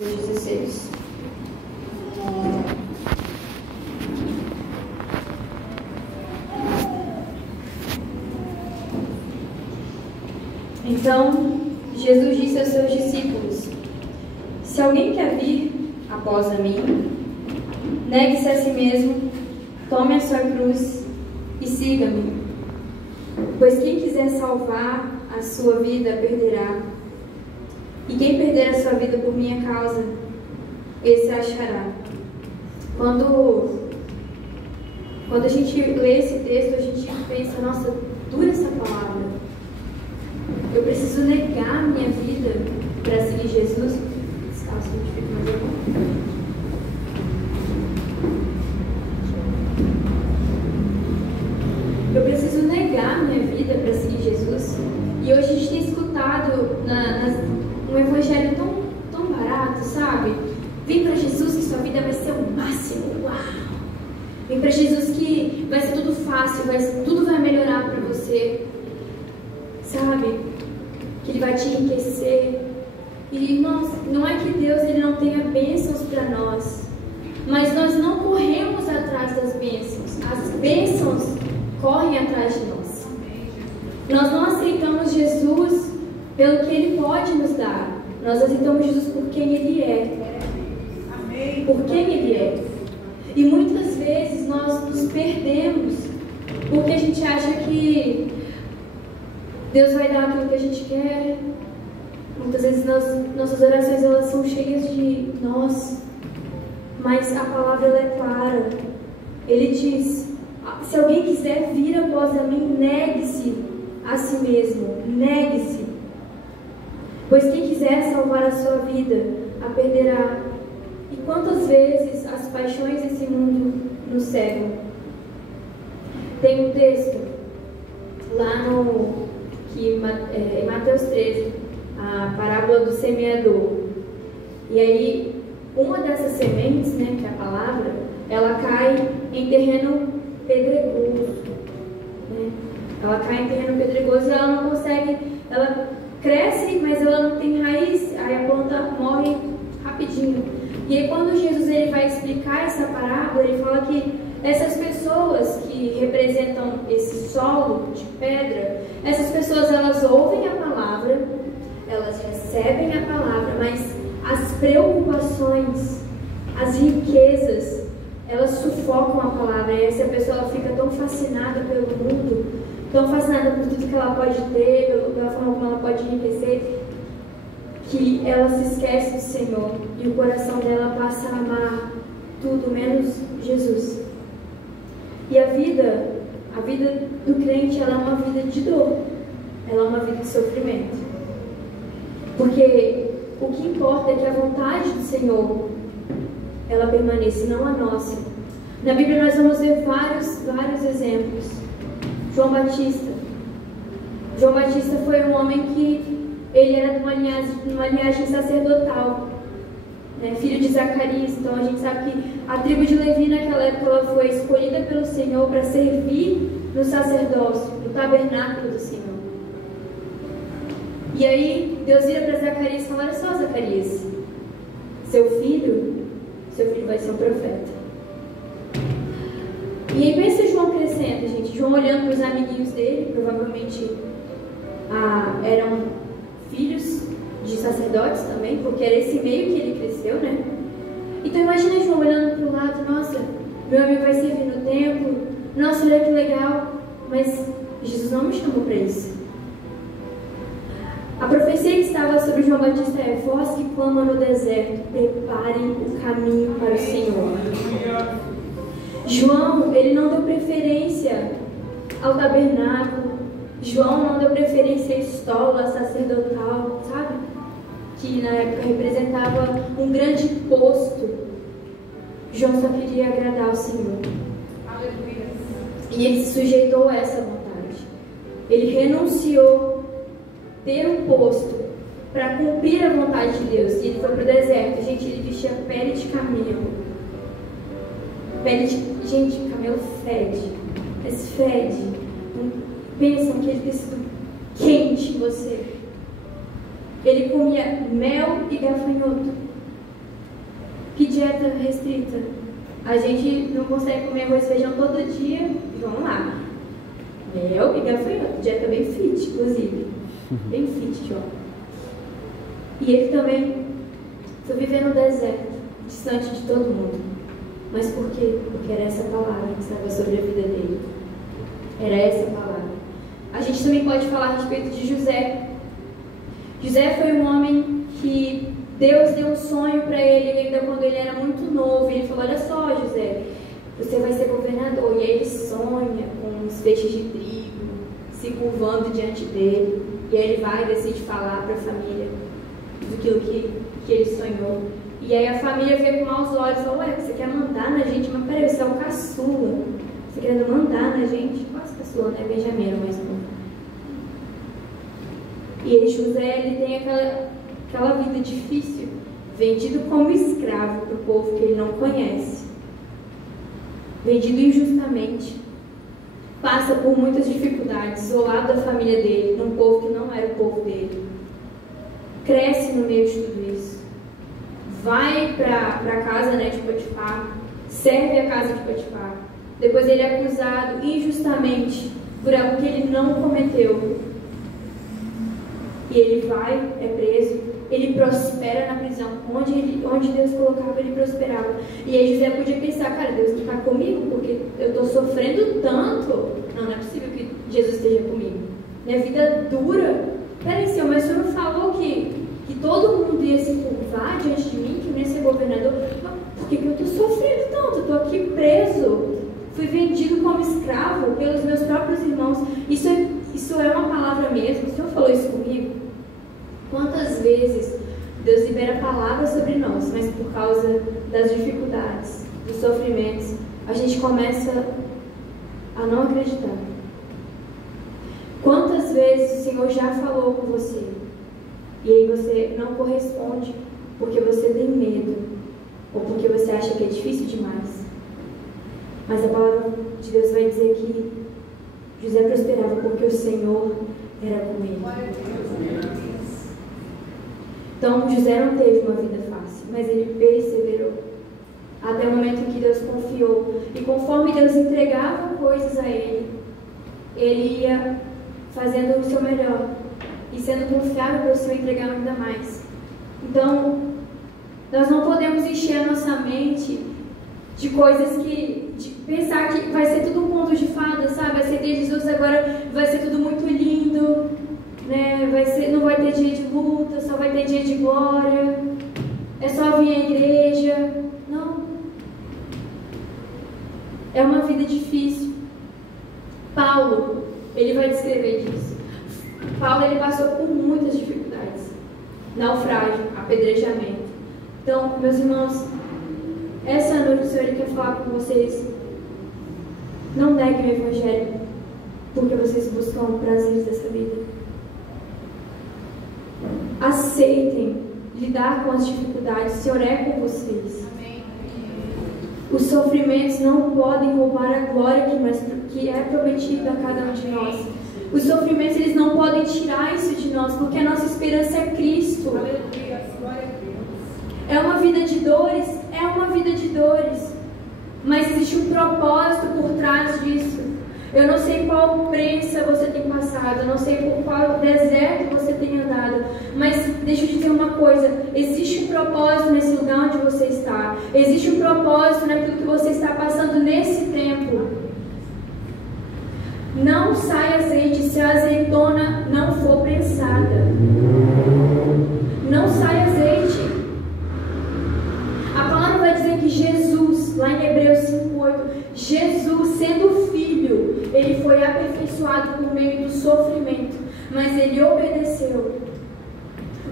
16. Então, Jesus disse aos seus discípulos: se alguém quer vir após a mim, negue-se a si mesmo, tome a sua cruz e siga-me. Pois quem quiser salvar a sua vida, perderá. E quem perder a sua vida por minha causa, esse a achará. Quando a gente lê esse texto, a gente pensa: nossa, dura essa palavra. Eu preciso negar minha vida para seguir Jesus. Descalço, a gente fica mais à vontade. Eu preciso negar minha vida para seguir Jesus. E hoje a gente tem escutado um evangelho tão barato, sabe? Vem para Jesus que sua vida vai ser o máximo. Uau! Vem para Jesus que vai ser tudo fácil, tudo vai melhorar para você. Sabe? Que Ele vai te enriquecer. E não é que Deus ele não tenha bênçãos para nós, mas nós não corremos atrás das bênçãos. As bênçãos correm atrás de nós. Nós não aceitamos Jesus pelo que Ele pode nos dar. Nós aceitamos Jesus por quem Ele é. Por quem Ele é. E muitas vezes nós nos perdemos porque a gente acha que Deus vai dar aquilo que a gente quer. Muitas vezes nossas orações elas são cheias de nós, mas a palavra ela é clara. Ele diz: se alguém quiser vir após a mim, negue-se a si mesmo, negue-se. Pois quem quiser salvar a sua vida, a perderá. E quantas vezes as paixões desse mundo nos cegam? Tem um texto lá em Mateus 13, a parábola do semeador. E aí, uma dessas sementes, né, que é a palavra, ela cai em terreno pedregoso. Né? Ela cai em terreno pedregoso e ela não consegue, ela cresce, mas ela não tem raiz, aí a planta morre rapidinho. E aí quando Jesus ele vai explicar essa parábola, ele fala que essas pessoas que representam esse solo de pedra, essas pessoas elas ouvem a palavra, elas recebem a palavra, mas as preocupações, as riquezas, elas sufocam a palavra. E essa pessoa ela fica tão fascinada pelo mundo, tão fascinada por tudo que ela pode ter, pela forma como ela pode enriquecer, que ela se esquece do Senhor e o coração dela passa a amar tudo menos Jesus. E a vida do crente ela é uma vida de dor, ela é uma vida de sofrimento, porque o que importa é que a vontade do Senhor ela permanece, não a nossa. Na Bíblia nós vamos ver vários exemplos. João Batista foi um homem que ele era de uma linhagem sacerdotal, né? Filho de Zacarias. Então a gente sabe que a tribo de Levi naquela época ela foi escolhida pelo Senhor para servir no sacerdócio, no tabernáculo do Senhor. E aí Deus vira para Zacarias e fala: olha só, Zacarias, seu filho vai ser um profeta. E aí pensa João crescendo, gente. João olhando para os amiguinhos dele, provavelmente eram filhos de sacerdotes também, porque era esse meio que ele cresceu, né? Então imagina João olhando para o lado: nossa, meu amigo vai servir no templo, nossa, olha que legal, mas Jesus não me chamou para isso. A profecia que estava sobre João Batista é: voz que clama no deserto, preparem o caminho para o Senhor. João, ele não deu preferência ao tabernáculo. João não deu preferência à estola sacerdotal, sabe? Que na época representava um grande posto. João só queria agradar ao Senhor. Aleluia. E ele se sujeitou a essa vontade. Ele renunciou ter um posto para cumprir a vontade de Deus. E ele foi para o deserto. Gente, ele vestia pele de camelo. Gente, camelo fede. Mas fede. Pensam que ele tecido quente em você. Ele comia mel e gafanhoto. Que dieta restrita? A gente não consegue comer arroz e feijão todo dia. Vamos lá. Mel e gafanhoto. Dieta bem fit, inclusive. Bem fit, João. E ele também foi viver no deserto, distante de todo mundo. Mas por quê? Porque era essa palavra que estava sobre a vida dele. Era essa palavra. A gente também pode falar a respeito de José. José foi um homem que Deus deu um sonho para ele, ainda quando ele era muito novo. Ele falou: olha só, José, você vai ser governador. E aí ele sonha com uns feixes de trigo se curvando diante dele. E aí ele vai e decide falar para a família daquilo que ele sonhou. E aí a família vê com maus olhos: ué, você quer mandar na gente? Mas peraí, você é o caçula. Você querendo mandar na gente? Quase caçula, né? Benjamim, mais novo. E aí José, ele tem aquela vida difícil, vendido como escravo para o povo que ele não conhece, vendido injustamente, passa por muitas dificuldades, isolado da família dele, num povo que não era o povo dele, cresce no meio de tudo isso, vai para a casa, né, de Potifar, serve a casa de Potifar, depois ele é acusado injustamente por algo que ele não cometeu, e ele vai, é preso, ele prospera na prisão, onde Deus colocava, ele prosperava. E aí José podia pensar: cara, Deus não está comigo, porque eu estou sofrendo tanto. Não é possível que Jesus esteja comigo. Minha vida é dura. Peraí, Senhor, mas o Senhor não falou que todo mundo ia se curvar diante de mim, que eu ia ser governador? Por que eu estou sofrendo tanto? Estou aqui preso. Fui vendido como escravo pelos meus próprios irmãos. Isso é uma palavra mesmo? O Senhor falou isso comigo? Quantas vezes Deus libera palavras sobre nós, mas por causa das dificuldades, dos sofrimentos, a gente começa a não acreditar. Quantas vezes o Senhor já falou com você e aí você não corresponde porque você tem medo ou porque você acha que é difícil demais? Mas a palavra de Deus vai dizer que José prosperava porque o Senhor era com ele. Então José não teve uma vida fácil, mas ele perseverou até o momento em que Deus confiou. E conforme Deus entregava coisas a ele, ele ia fazendo o seu melhor e sendo confiável para o Senhor entregar ainda mais. Então nós não podemos encher a nossa mente de coisas de pensar que vai ser tudo um conto de fadas, sabe? Vai ser ter Jesus agora, vai ser tudo muito lindo, né? Não vai ter dia de luta, só vai ter dia de glória, é só vir à igreja. Não. É uma vida difícil. Paulo, ele vai descrever disso. Paulo, ele passou por muitas dificuldades. Naufrágio, apedrejamento. Então, meus irmãos, essa noite o Senhor quer falar com vocês: não neguem o Evangelho porque vocês buscam prazeres dessa vida. Aceitem lidar com as dificuldades. O Senhor é com vocês. Amém. Os sofrimentos não podem roubar a glória que é prometida a cada um de nós. Os sofrimentos, eles não podem tirar isso de nós, porque a nossa esperança é Cristo. É uma vida de dores, mas existe um propósito por trás disso. Eu não sei qual prensa você tem passado, eu não sei por qual deserto você tem andado, mas deixa eu dizer uma coisa: existe um propósito nesse lugar onde você está, existe um propósito naquilo que você está passando nesse tempo. Não sai azeite se a azeitona não for prensada. Não sai azeite. A palavra vai dizer que Jesus, lá em Hebreus 5:8, Jesus, sendo filho, ele foi aperfeiçoado por meio do sofrimento, mas ele obedeceu.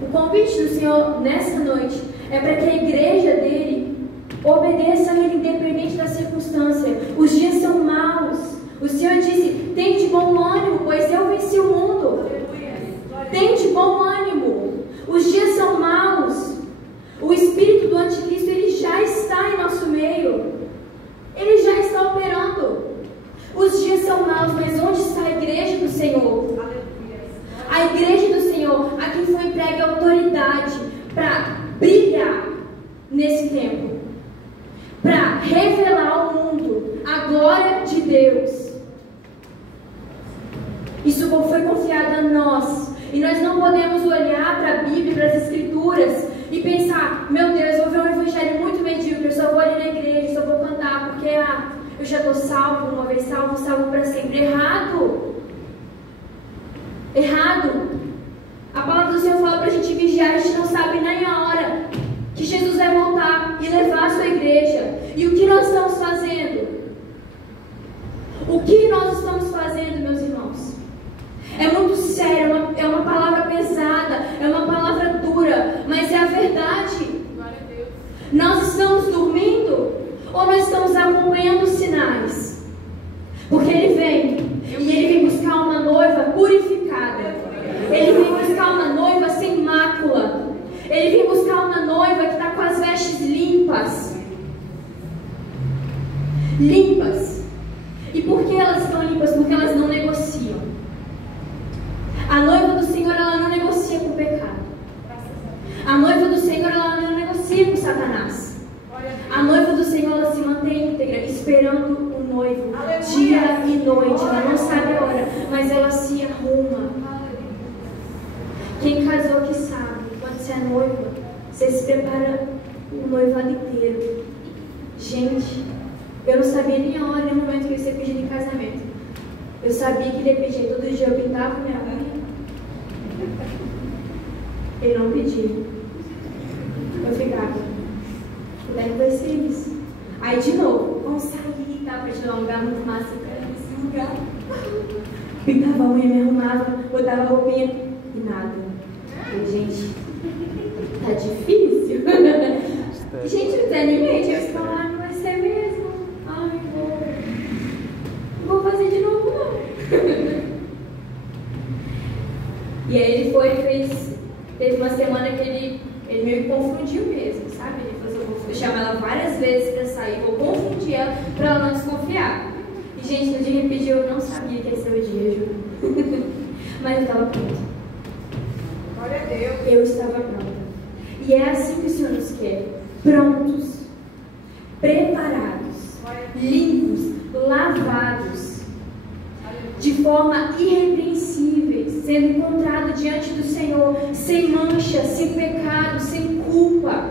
O convite do Senhor nessa noite é para que a igreja dele obedeça a ele independente da circunstância. Os dias são maus. O Senhor disse: tem de bom ânimo, pois eu venci o mundo. Tem de bom ânimo. Os dias são maus. O espírito do anticristo, ele já está em nosso meio. Ele já está operando. Os dias são maus, mas onde está a igreja do Senhor? A igreja do Senhor, a quem foi entregue a autoridade para brilhar nesse tempo. para revelar ao mundo a glória de Deus. Isso foi confiado a nós. E nós não podemos olhar para a Bíblia, para as Escrituras e pensar: meu Deus, eu vou ver um evangelho muito medíocre, eu só vou ali na igreja, só vou cantar, porque eu já estou salvo, uma vez salvo, salvo para sempre. Errado. Errado. A palavra do Senhor fala para a gente vigiar, a gente não sabe nem a hora que Jesus vai voltar e levar a sua igreja. E o que nós estamos fazendo? O que nós estamos fazendo, meus irmãos? É muito sério, é uma palavra pesada, é uma palavra dura, mas é a verdade. Glória a Deus. Nós estamos dormindo ou nós estamos acompanhando os sinais? Porque Ele vem, e Ele vem buscar uma noiva purificada. Ele vem buscar uma noiva sem mácula. Ele vem buscar uma noiva que está com as vestes limpas. Limpas. E por que elas estão limpas? Porque elas não negociam. A noiva do Senhor, ela não negocia com o pecado. A noiva do Senhor, ela não negocia com Satanás. A noiva do Senhor, ela se mantém íntegra, esperando o noivo, dia e noite. Ela não sabe a hora, mas ela se arruma. Quem casou que sabe, quando você é noiva, você se prepara o noivado inteiro. Gente, eu não sabia nem a hora, nem o momento que eu ia ser pedido em casamento. Eu sabia que ele ia pedir todo dia, eu pintava minha unha. Ele não pediu. Eu ficava: como é que vai ser isso? Aí de novo, vamos sair, tá? Pra te dar um lugar muito massa, eu quero esse lugar. Pintava a unha, me arrumava, botava a roupinha e nada. E, gente, tá difícil. Gente, eu desanimei, eu ficava lá, não vai ser mesmo. Ai, não vou fazer de novo, não. E aí ele foi e fez. Teve uma semana que ele meio que confundiu mesmo, sabe? Ele falou assim: eu vou chamar ela várias vezes pra sair, vou confundir ela pra ela não desconfiar. E, gente, no dia que ele pediu, eu não sabia que ia ser o dia, juro. Mas eu estava pronta. Glória a Deus. Eu estava pronta. E é assim que o Senhor nos quer: prontos, preparados, limpos, lavados, de forma irrepreensível, sendo encontrado diante do Senhor, sem mancha, sem pecado, sem culpa.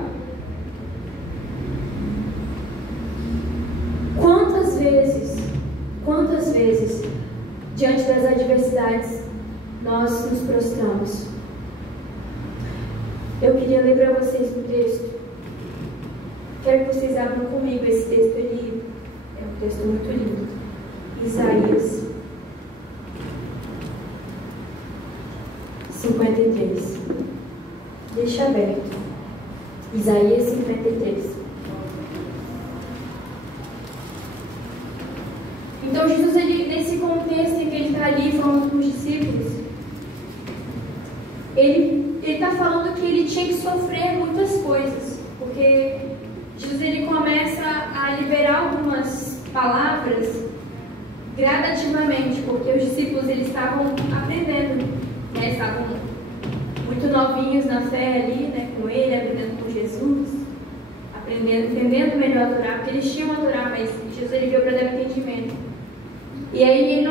Quantas vezes, diante das adversidades, nós nos prostramos? Eu queria ler para vocês um texto. Quero que vocês abram comigo esse texto. Ele é um texto muito lindo. Isaías 53. Deixa aberto. Isaías 53. Então Jesus, nesse contexto em que ele está ali falando com os discípulos, ele está falando que ele tinha que sofrer muitas coisas, porque Jesus ele começa a liberar algumas palavras gradativamente, porque os discípulos eles estavam aprendendo, né? Estavam muito novinhos na fé ali, né? Com ele, aprendendo com Jesus, entendendo melhor a Torá, porque eles tinham a Torá, mas Jesus ele veio para dar entendimento. E aí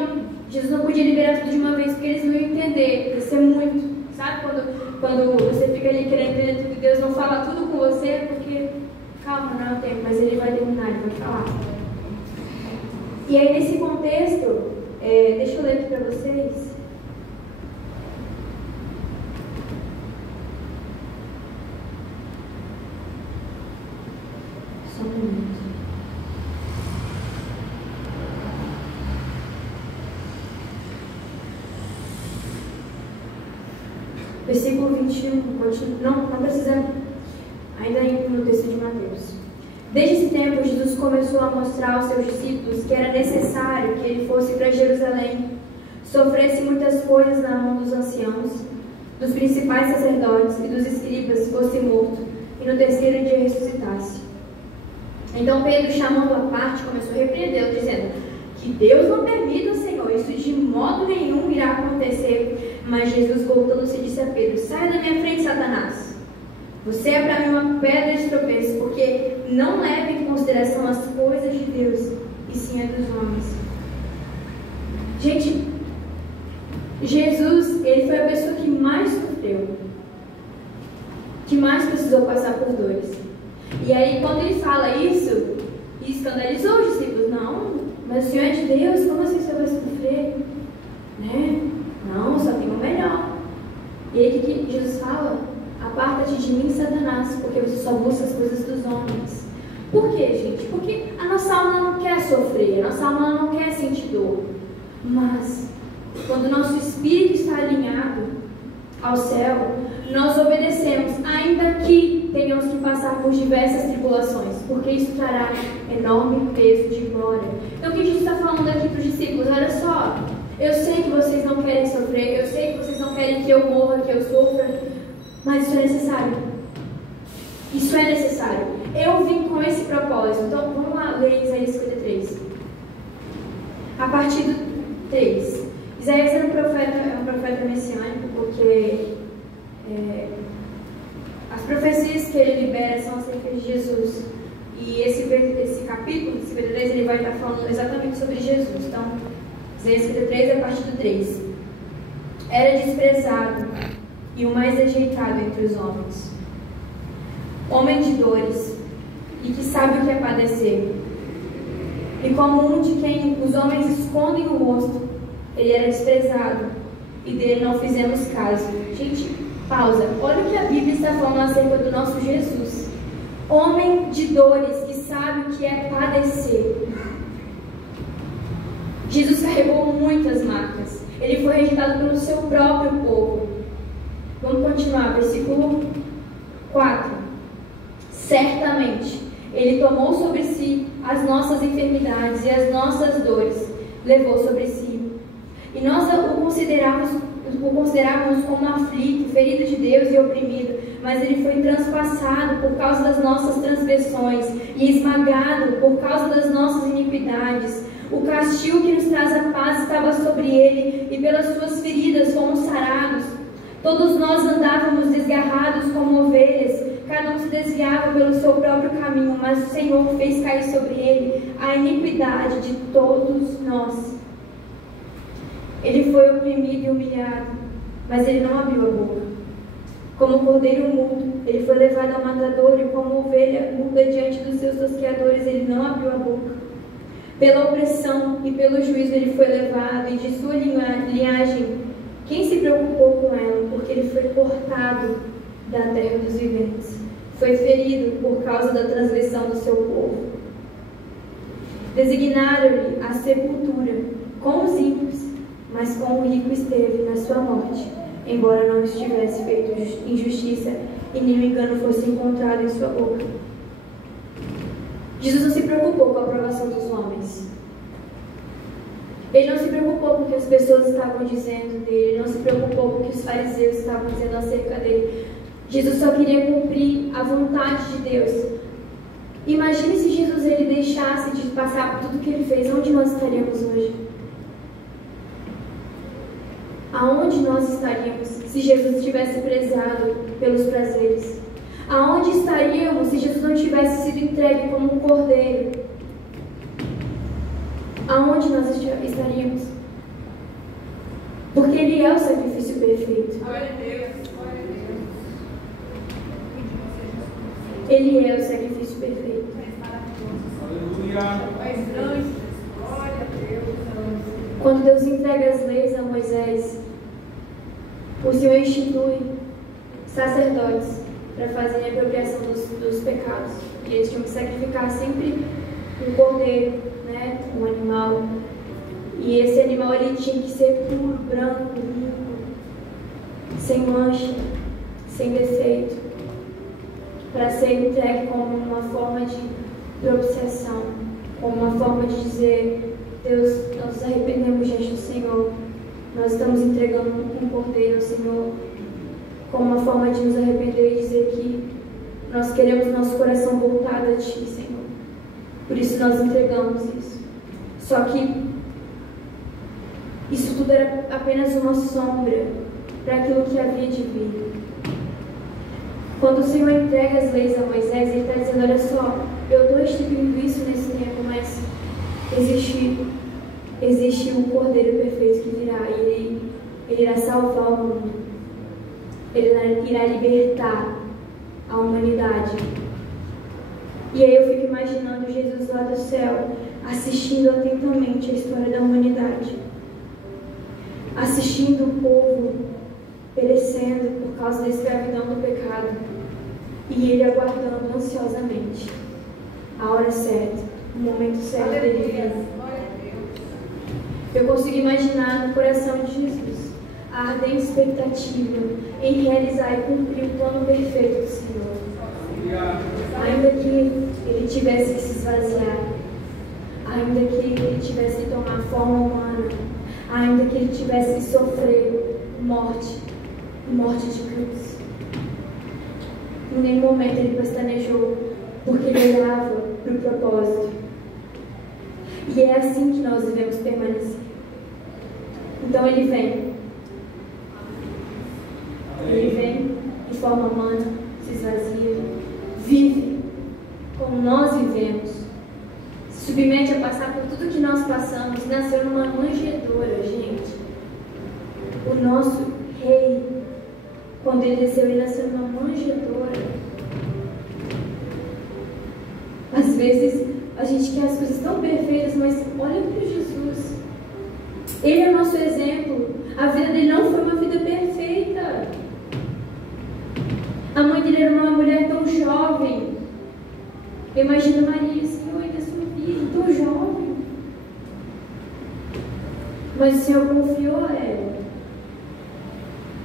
Jesus não podia liberar tudo de uma vez, porque eles não iam entender, ia ser muito. Sabe quando você fica ali querendo entender tudo e Deus não fala tudo com você, porque calma, não é o tempo, mas ele vai terminar, ele vai falar. E aí nesse contexto, deixa eu ler aqui para vocês. Só um minuto. Versículo 21, não precisa, ainda no texto de Mateus. Desde esse tempo, Jesus começou a mostrar aos seus discípulos que era necessário que ele fosse para Jerusalém, sofresse muitas coisas na mão dos anciãos, dos principais sacerdotes e dos escribas, fosse morto, e no terceiro dia ressuscitasse. Então Pedro, chamando à parte, começou a repreendê-lo, dizendo: que Deus não permita, Senhor, isso de modo nenhum irá acontecer. Mas Jesus, voltando-se, disse a Pedro: sai da minha frente, Satanás. Você é para mim uma pedra de tropeço, porque não leva em consideração as coisas de Deus, e sim a dos homens. Gente, Jesus, ele foi a pessoa que mais sofreu, que mais precisou passar por dores. E aí, quando ele fala isso, escandalizou os discípulos. Não, mas o Senhor é de Deus, como assim o Senhor vai sofrer? Né? Não, só tem o melhor. E aí, o que Jesus fala? Aparta-te de mim, Satanás, porque você só busca as coisas dos homens. Por quê, gente? Porque a nossa alma não quer sofrer, a nossa alma não quer sentir dor. Mas, quando o nosso espírito está alinhado ao céu, nós obedecemos, ainda que tenhamos que passar por diversas tribulações, porque isso trará enorme peso de glória. Então, o que Jesus está falando aqui para os discípulos? Olha só, eu sei que vocês não querem sofrer, eu sei que vocês não querem que eu morra, que eu sofra, mas isso é necessário. Isso é necessário. Eu vim com esse propósito. Então, vamos lá ler Isaías 53. A partir do 3. Isaías é um profeta messiânico, porque as profecias que ele libera são acerca de Jesus. E esse capítulo, 53, ele vai estar falando exatamente sobre Jesus. Então, Isaías 53, a partir do 3. Era desprezado e o mais rejeitado entre os homens, homem de dores, e que sabe o que é padecer. E como um de quem os homens escondem o rosto, ele era desprezado, e dele não fizemos caso. Gente, pausa. Olha o que a Bíblia está falando acerca do nosso Jesus. Homem de dores, que sabe o que é padecer. Jesus carregou muitas marcas. Ele foi rejeitado pelo seu próprio povo. Vamos continuar, versículo 4. Certamente, ele tomou sobre si as nossas enfermidades e as nossas dores, levou sobre si. E nós o considerávamos como aflito, ferido de Deus e oprimido, mas ele foi transpassado por causa das nossas transgressões e esmagado por causa das nossas iniquidades. O castigo que nos traz a paz estava sobre ele, e pelas suas feridas fomos sarados. Todos nós andávamos desgarrados como ovelhas, cada um se desviava pelo seu próprio caminho, mas o Senhor fez cair sobre ele a iniquidade de todos nós. Ele foi oprimido e humilhado, mas ele não abriu a boca. Como cordeiro mudo, ele foi levado ao matadouro, e como ovelha muda diante dos seus tosqueadores, ele não abriu a boca. Pela opressão e pelo juízo ele foi levado, e de sua linhagem, quem se preocupou com ela? Porque ele foi cortado da terra dos viventes. Foi ferido por causa da transgressão do seu povo. Designaram-lhe a sepultura com os ímpios, mas com o rico esteve na sua morte, embora não estivesse feito injustiça e nenhum engano fosse encontrado em sua boca. Jesus não se preocupou com a aprovação dos homens. Ele não se preocupou com o que as pessoas estavam dizendo dele. Ele não se preocupou com o que os fariseus estavam dizendo acerca dele. Jesus só queria cumprir a vontade de Deus. Imagine se Jesus ele deixasse de passar por tudo que ele fez. Onde nós estaríamos hoje? Aonde nós estaríamos se Jesus estivesse prezado pelos prazeres? Aonde estaríamos se Jesus não tivesse sido entregue como um cordeiro? Aonde nós estaríamos? Porque Ele é o sacrifício perfeito. Glória a Deus. Glória a Deus. Ele é o sacrifício perfeito. Aleluia. Glória a Deus. Quando Deus entrega as leis a Moisés, o Senhor institui sacerdotes para fazerem a apropriação dos pecados. E eles tinham que sacrificar sempre um cordeiro, né, um animal. E esse animal ele tinha que ser puro, branco, limpo, sem mancha, sem defeito, para ser entregue como uma forma de propiciação, como uma forma de dizer: Deus, nós nos arrependemos diante do Senhor, nós estamos entregando um cordeiro ao Senhor, como uma forma de nos arrepender e dizer que nós queremos nosso coração voltado a Ti, Senhor. Por isso nós entregamos isso. Só que isso tudo era apenas uma sombra para aquilo que havia de vir. Quando o Senhor entrega as leis a Moisés, Ele está dizendo: olha só, Existe um Cordeiro perfeito que virá e ele irá salvar o mundo. Ele irá libertar a humanidade. E aí eu fico imaginando Jesus lá do céu, assistindo atentamente a história da humanidade, assistindo o povo perecendo por causa da escravidão do pecado, e ele aguardando ansiosamente a hora certa, o momento certo dele vir. Eu consigo imaginar no coração de Jesus a ardente expectativa em realizar e cumprir o plano perfeito do Senhor. Ainda que ele tivesse que se esvaziar, ainda que ele tivesse que tomar forma humana, ainda que ele tivesse que sofrer morte de cruz. Em nenhum momento ele pestanejou, porque ele olhava para o propósito. E é assim que nós devemos permanecer. Então ele vem de forma humana, se esvazia, vive como nós vivemos, se submete a passar por tudo que nós passamos, nasceu numa manjedoura, gente. O nosso rei, quando ele desceu, ele nasceu numa manjedoura. Às vezes a gente quer as coisas tão perfeitas, mas olha para Jesus. Ele é o nosso exemplo. A vida dele não foi uma vida perfeita. A mãe dele era uma mulher tão jovem. Imagina Maria, Senhor, da sua vida, tão jovem. Mas o Senhor confiou a ela.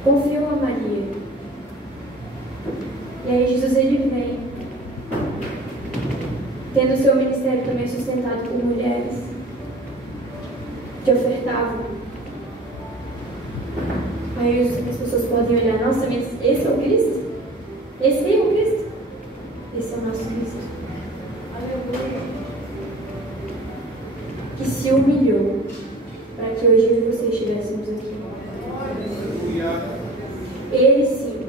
Confiou a Maria. E aí Jesus, ele vem, tendo o seu ministério também sustentado por mulheres que ofertavam. Aí as pessoas podem olhar, nossa, mas esse é o Cristo? Esse é o Cristo? Esse é o nosso Cristo. Aleluia. Que se humilhou para que hoje eu e você estivéssemos aqui. Ele sim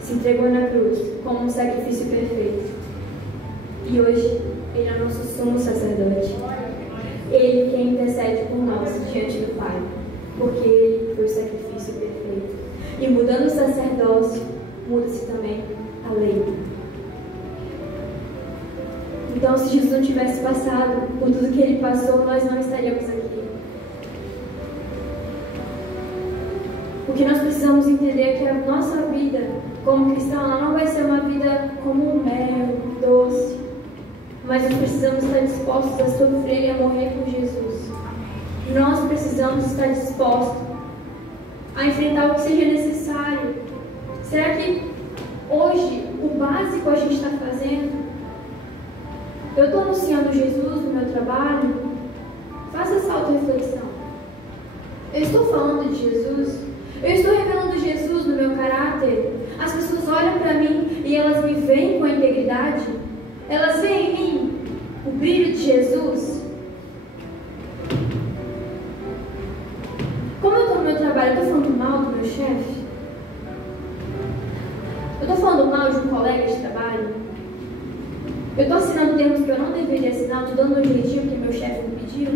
se entregou na cruz como um sacrifício perfeito. E hoje ele é o nosso sumo sacerdote. Ele quem intercede por nós diante do Pai, porque ele foi o sacrifício perfeito. E mudando o sacerdócio, muda-se também a lei. Então, se Jesus não tivesse passado por tudo que ele passou, nós não estaríamos aqui. O que nós precisamos entender é que a nossa vida como cristão não vai ser uma vida como um mel, doce, mas nós precisamos estar dispostos a sofrer e a morrer por Jesus. Nós precisamos estar dispostos a enfrentar o que seja necessário. Será que hoje o básico a gente está fazendo? Eu estou anunciando Jesus no meu trabalho? Faça essa auto-reflexão. Eu estou falando de Jesus? Eu estou revelando Jesus no meu caráter? As pessoas olham para mim e elas me veem com a integridade? Elas veem em mim o brilho de Jesus? Como eu estou no meu trabalho, eu estou falando mal do meu chefe? Eu estou falando mal de um colega de trabalho? Eu estou assinando termos que eu não deveria assinar? Estou dando um jeitinho que meu chefe me pediu?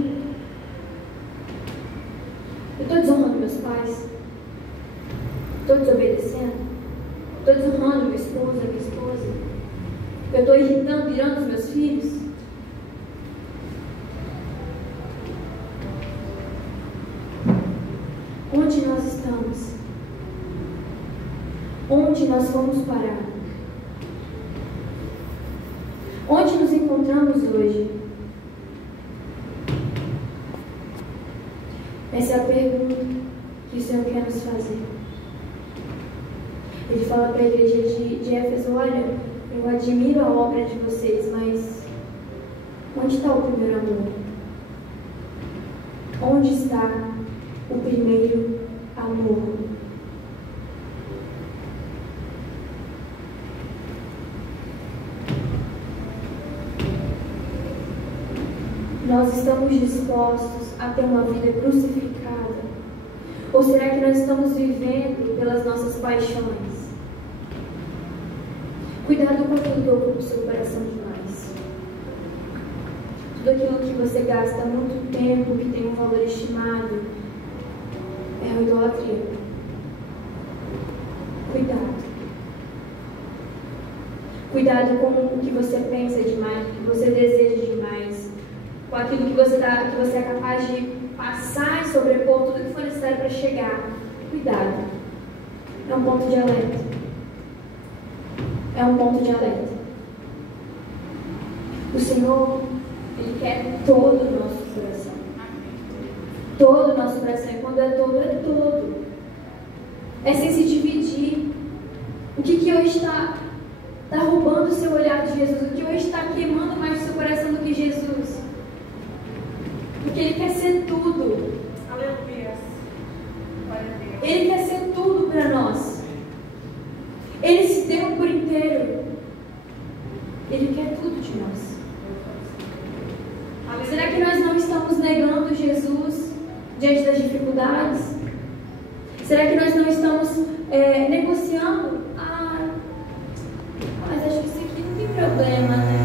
Eu estou desonrando meus pais? Estou desobedecendo? Estou desonrando meu esposo, a minha esposa? Eu estou irritando os meus filhos? Onde nós estamos? Onde nós vamos parar? Onde nos encontramos hoje? Essa é a pergunta que o Senhor quer nos fazer. Ele fala para a igreja de Éfeso: olha, eu admiro a obra de vocês, mas onde está o primeiro amor? Onde está o primeiro amor? Nós estamos dispostos a ter uma vida crucificada? Ou será que nós estamos vivendo pelas nossas paixões? Cuidado com aquilo que ocupa o seu coração demais. tudo aquilo que você gasta muito tempo, que tem um valor estimado, é a idolatria. Cuidado. Cuidado com o que você pensa demais, o que você deseja demais, com aquilo que você é capaz de passar e sobrepor tudo que for necessário para chegar. Cuidado. É um ponto de alerta. É um ponto de alerta. O Senhor, Ele quer todo o nosso coração. Todo o nosso coração. E quando é todo, é todo. É sem se dividir. O que hoje está roubando o seu olhar de Jesus? O que hoje está queimando mais o seu coração do que Jesus? Porque Ele quer ser tudo. Aleluia. Ele quer ser tudo para nós. Ele se deu por inteiro. Ele quer tudo de nós. Será que nós não estamos negando Jesus diante das dificuldades? Será que nós não estamos negociando? Mas acho que isso aqui não tem problema, né?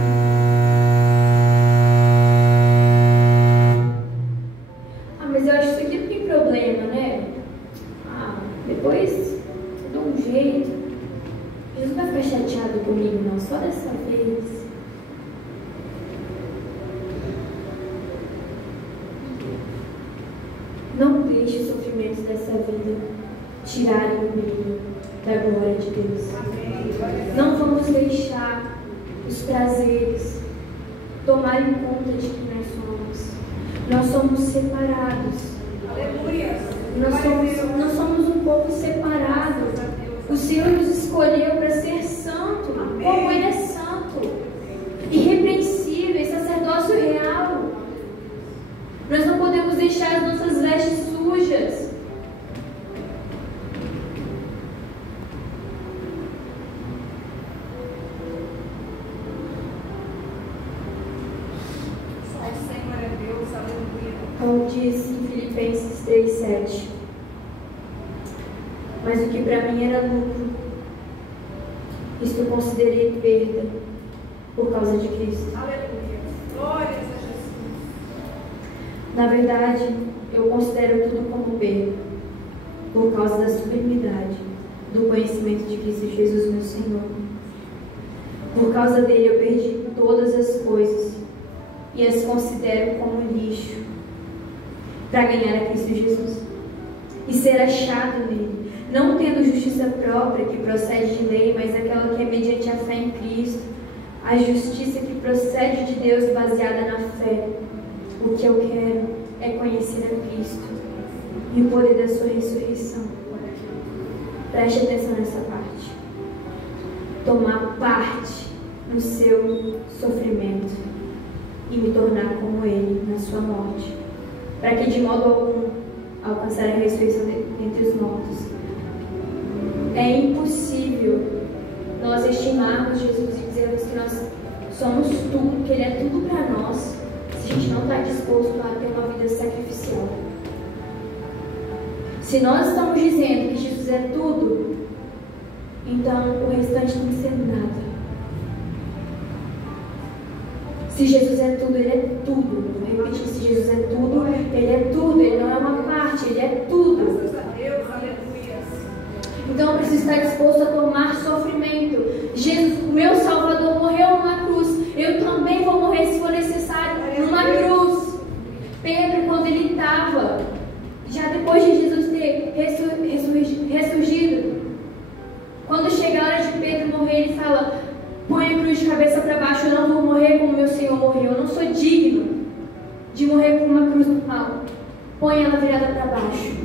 Mas eu acho que isso aqui não tem problema, né? Depois eu dou um jeito. Jesus não vai ficar chateado comigo, não, só dessa vez. Não deixe os sofrimentos dessa vida tirarem o brilho da glória de Deus. Não vamos deixar os prazeres tomarem conta de quem nós somos. Nós somos separados. Aleluia. Nós somos um povo separado. O Senhor nos escolheu para ser santo, como Ele é santo, irrepreensível, sacerdócio real. Nós não podemos deixar as nossas vestes sujas. Só o Senhor é Deus, aleluia. Como diz em Filipenses 3:7. Mas o que para mim era lucro, isto considerei perda por causa de Cristo. Aleluia. Glórias a Jesus. Na verdade, eu considero tudo como perda, por causa da sublimidade do conhecimento de Cristo Jesus, meu Senhor. Por causa dele eu perdi todas as coisas e as considero como lixo, para ganhar a Cristo Jesus e ser achado nele, não tendo justiça própria que procede de lei, mas aquela que é mediante a fé em Cristo, a justiça que procede de Deus baseada na fé. O que eu quero é conhecer a Cristo e o poder da sua ressurreição. Preste atenção nessa parte. Tomar parte no seu sofrimento e me tornar como Ele na sua morte, para que de modo algum alcançar a ressurreição entre os mortos. É impossível nós estimarmos Jesus e dizermos que nós somos tudo, que Ele é tudo para nós, se a gente não está disposto a ter uma vida sacrificial. Se nós estamos dizendo que Jesus é tudo, então o restante não tem que ser nada. Se Jesus é tudo, Ele é tudo. Vou repetir, se Jesus é tudo, Ele é tudo. Ele não é uma parte, Ele é tudo. Graças a Deus, aleluia. Então eu preciso estar disposto a tomar sofrimento. Jesus, o meu Salvador, morreu numa cruz. Eu também vou morrer se for necessário numa cruz. Pedro, quando ele estava, já depois de Jesus ter ressurgido, quando chega a hora de Pedro morrer, ele fala: põe a cruz de cabeça para baixo, eu não vou morrer como meu Senhor morreu. Eu não sou digno de morrer com uma cruz no mal. Põe ela virada para baixo.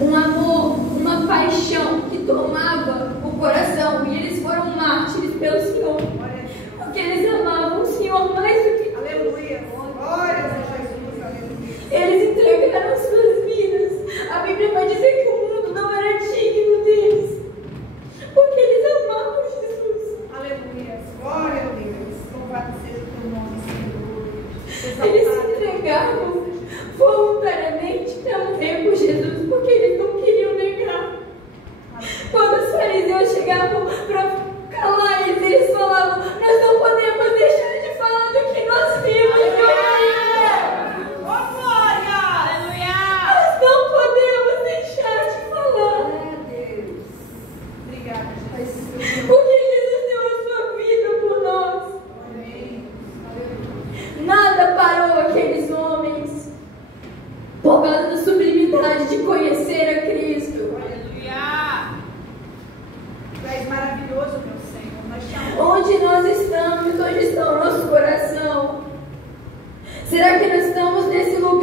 Um amor, uma paixão que tomava o coração, e eles foram mártires pelo Senhor, porque eles amavam o Senhor mais do que... Aleluia. Glórias a Jesus, aleluia. Eles entregaram suas vidas. A Bíblia vai dizer que o mundo não era digno deles, porque eles amavam Jesus. Aleluia. Glória a Deus. Louvado seja o teu nome, Senhor. Eles se entregavam voluntariamente para morrer por Jesus, porque eles não queriam negar. Quando os fariseus chegavam para calar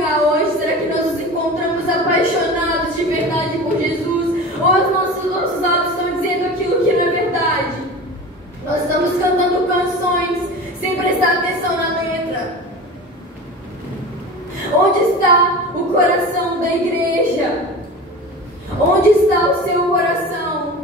lugar hoje? Será que nós nos encontramos apaixonados de verdade por Jesus? Ou os nossos lábios estão dizendo aquilo que não é verdade? Nós estamos cantando canções sem prestar atenção na letra. Onde está o coração da igreja? Onde está o seu coração?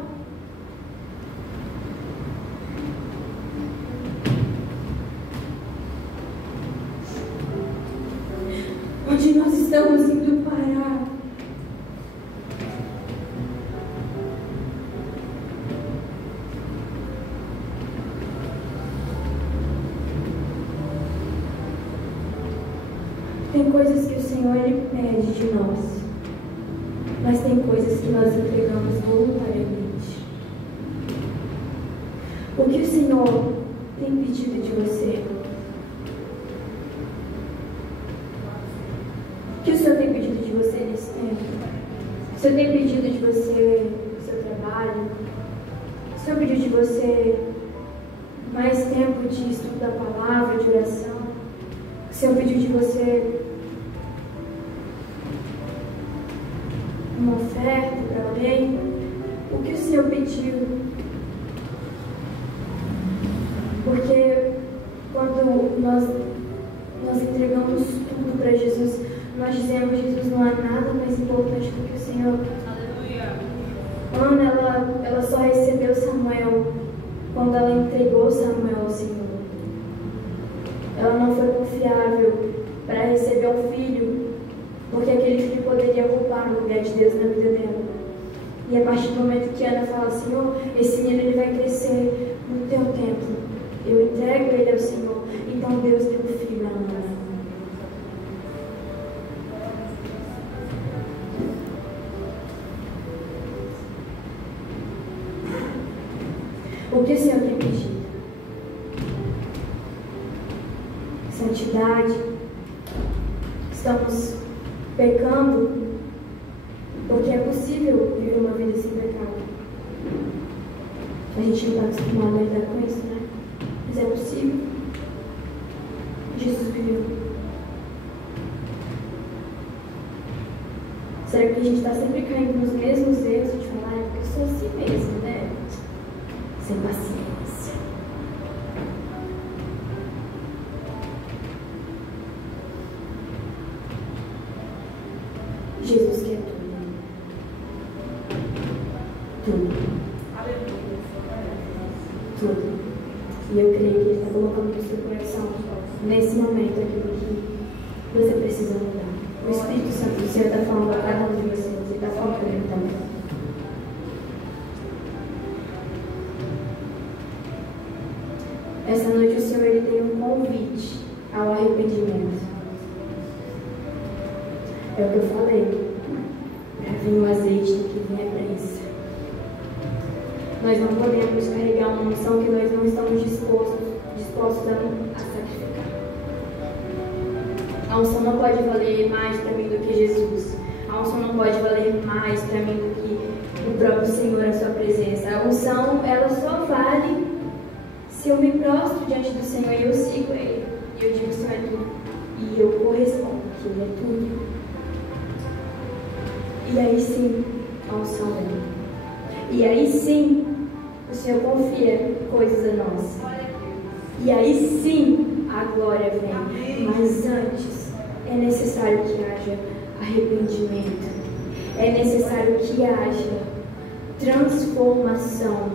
Onde nós estamos indo parar? Tem coisas que o Senhor Ele pede de nós, mas tem coisas que nós entregamos voluntariamente. O que o Senhor tem pedido de você? O que o Senhor tem pedido de você nesse tempo? O Senhor tem pedido de você o seu trabalho? O Senhor pediu de você mais tempo de estudo da palavra, de oração? O Senhor pediu de você uma oferta para alguém? O que o Senhor pediu? Porque quando nós entregamos tudo para Jesus, nós dizemos: Jesus, não há nada mais importante do que o Senhor. Aleluia. Ana, ela só recebeu Samuel quando ela entregou Samuel ao Senhor. Ela não foi confiável para receber um filho, porque aquele filho poderia roubar o lugar de Deus na vida dela. E a partir do momento que Ana fala: Senhor, esse menino ele vai crescer no teu tempo, eu entrego ele ao Senhor. Então Deus deu um filho a Ana. O que o Senhor tem pedido? Santidade. Estamos pecando porque é possível viver uma vida sem pecado. A gente não está acostumado a lidar com isso, né? Mas é possível. Jesus viveu. Será que a gente está sempre caindo nos mesmos erros de falar: é porque eu sou assim mesmo, né? Sem paciência. Jesus quer tudo. Tudo. Tudo. E eu creio que Ele está colocando no seu coração, nesse momento, aquilo que você precisa mudar. O Espírito Santo do Senhor está falando a cada um de vocês. Ele está falando comigo também. Essa noite o Senhor ele tem um convite ao arrependimento. É o que eu falei. Para vir o azeite do que vem a prensa. Nós não podemos carregar uma unção que nós não estamos dispostos a sacrificar. A unção não pode valer mais para mim do que Jesus. A unção não pode valer mais para mim do que o próprio Senhor, a sua presença. A unção, ela só vale se eu me prostro diante do Senhor e eu sigo Ele. E eu digo: Senhor, é tudo. E eu correspondo, que Ele é tudo. E aí sim, a unção vem. E aí sim, o Senhor confia coisas a nós. E aí sim, a glória vem. Mas antes, é necessário que haja arrependimento. É necessário que haja transformação,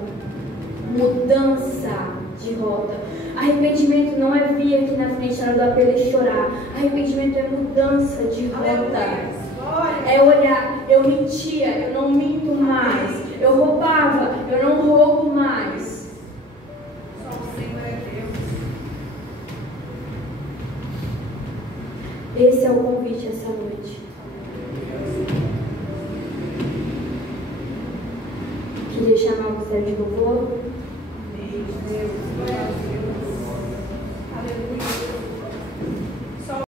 mudança de rota. Arrependimento não é vir aqui na frente na hora do apelo e chorar. Arrependimento é mudança de rota. É olhar: eu mentia, eu não minto mais. Eu roubava, eu não roubo mais. Só o Senhor é Deus. Esse é o convite essa noite. Queria chamar o ministério de louvor.